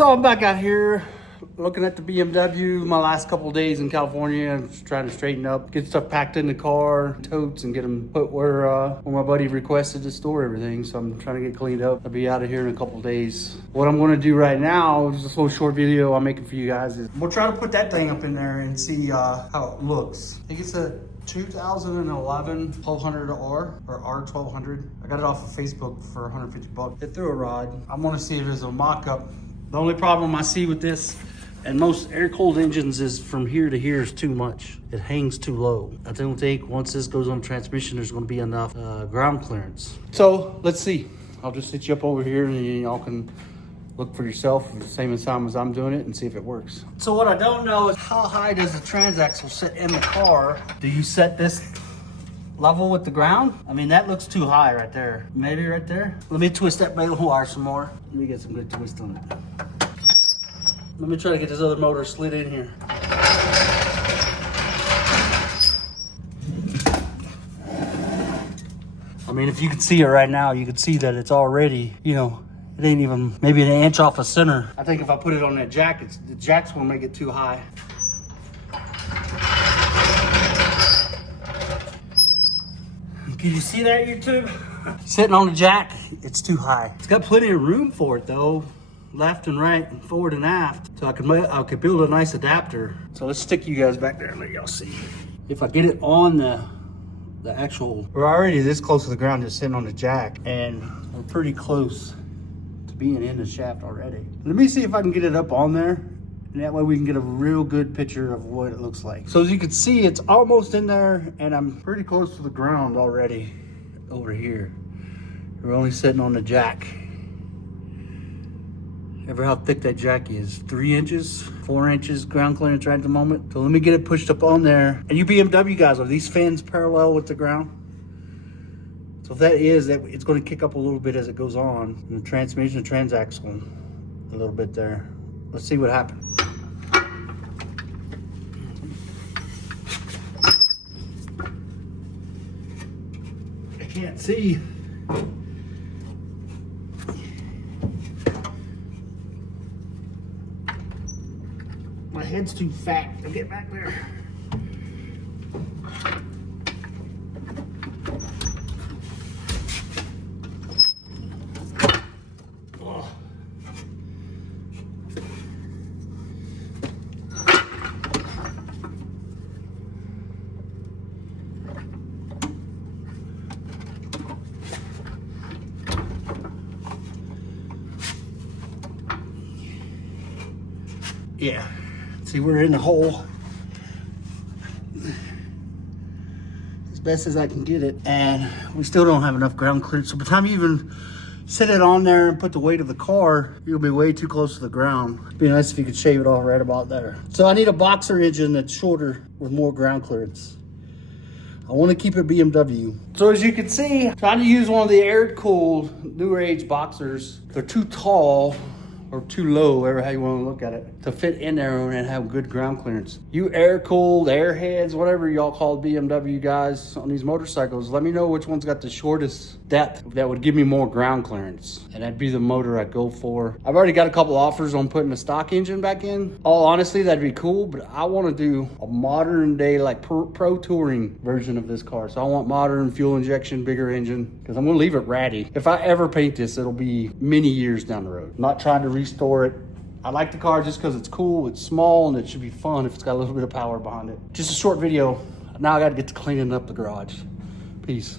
So I'm back out here looking at the BMW. My last couple of days in California, I'm just trying to straighten up, get stuff packed in the car, totes, and get them put where my buddy requested to store everything. So I'm trying to get cleaned up. I'll be out of here in a couple of days. What I'm going to do right now is this little short video I'm making for you guys. We'll try to put that thing up in there and see how it looks. I think it's a 2011 1200R or R1200. I got it off of Facebook for 150 bucks. It threw a rod. I want to see if there's a mock-up. The only problem I see with this and most air-cooled engines is from here to here is too much. It hangs too low. I don't think once this goes on transmission, there's going to be enough ground clearance. So let's see. I'll just sit you up over here and y'all can look for yourself at the same time as I'm doing it and see if it works. So what I don't know is how high does the transaxle sit in the car? Do you set this level with the ground? I mean, that looks too high right there. Maybe right there. Let me twist that bale wire some more. Let me get some good twist on it. Let me try to get this other motor slid in here. I mean, if you can see it right now, you can see that it's already, you know, it ain't even maybe an inch off a center. I think if I put it on that jack, the jack's gonna make it too high. Can you see that, YouTube? Sitting on the jack, it's too high. It's got plenty of room for it though, left and right, and forward and aft. So I could build a nice adapter. So let's stick you guys back there and let y'all see. If I get it on the actual, we're already this close to the ground, just sitting on the jack, and we're pretty close to being in the shaft already. Let me see if I can get it up on there. And that way we can get a real good picture of what it looks like. So as you can see, it's almost in there and I'm pretty close to the ground already over here. We're only sitting on the jack. Ever how thick that jack is? 3 inches, 4 inches ground clearance right at the moment. So let me get it pushed up on there. And you BMW guys, are these fins parallel with the ground? So if that is, it's going to kick up a little bit as it goes on. And the transmission and transaxle a little bit there. Let's see what happens. I can't see. My head's too fat to get back there. Yeah, see, we're in the hole as best as I can get it, and we still don't have enough ground clearance. So by the time you even sit it on there and put the weight of the car, you'll be way too close to the ground. It'd be nice if you could shave it off right about there. So I need a boxer engine that's shorter with more ground clearance. I want to keep it BMW. So as you can see, I'm trying to use one of the air-cooled newer age boxers. They're too tall or too low, whatever how you want to look at it, to fit in there and have good ground clearance. You air-cooled, airheads, whatever y'all call BMW guys on these motorcycles, let me know which one's got the shortest depth that would give me more ground clearance. And that'd be the motor I'd go for. I've already got a couple offers on putting a stock engine back in. All honestly, that'd be cool, but I want to do a modern day, like pro touring version of this car. So I want modern fuel injection, bigger engine, because I'm gonna leave it ratty. If I ever paint this, it'll be many years down the road. Not trying to restore it. I like the car just because it's cool, it's small, and it should be fun if it's got a little bit of power behind it. Just a short video. Now I gotta get to cleaning up the garage. Peace.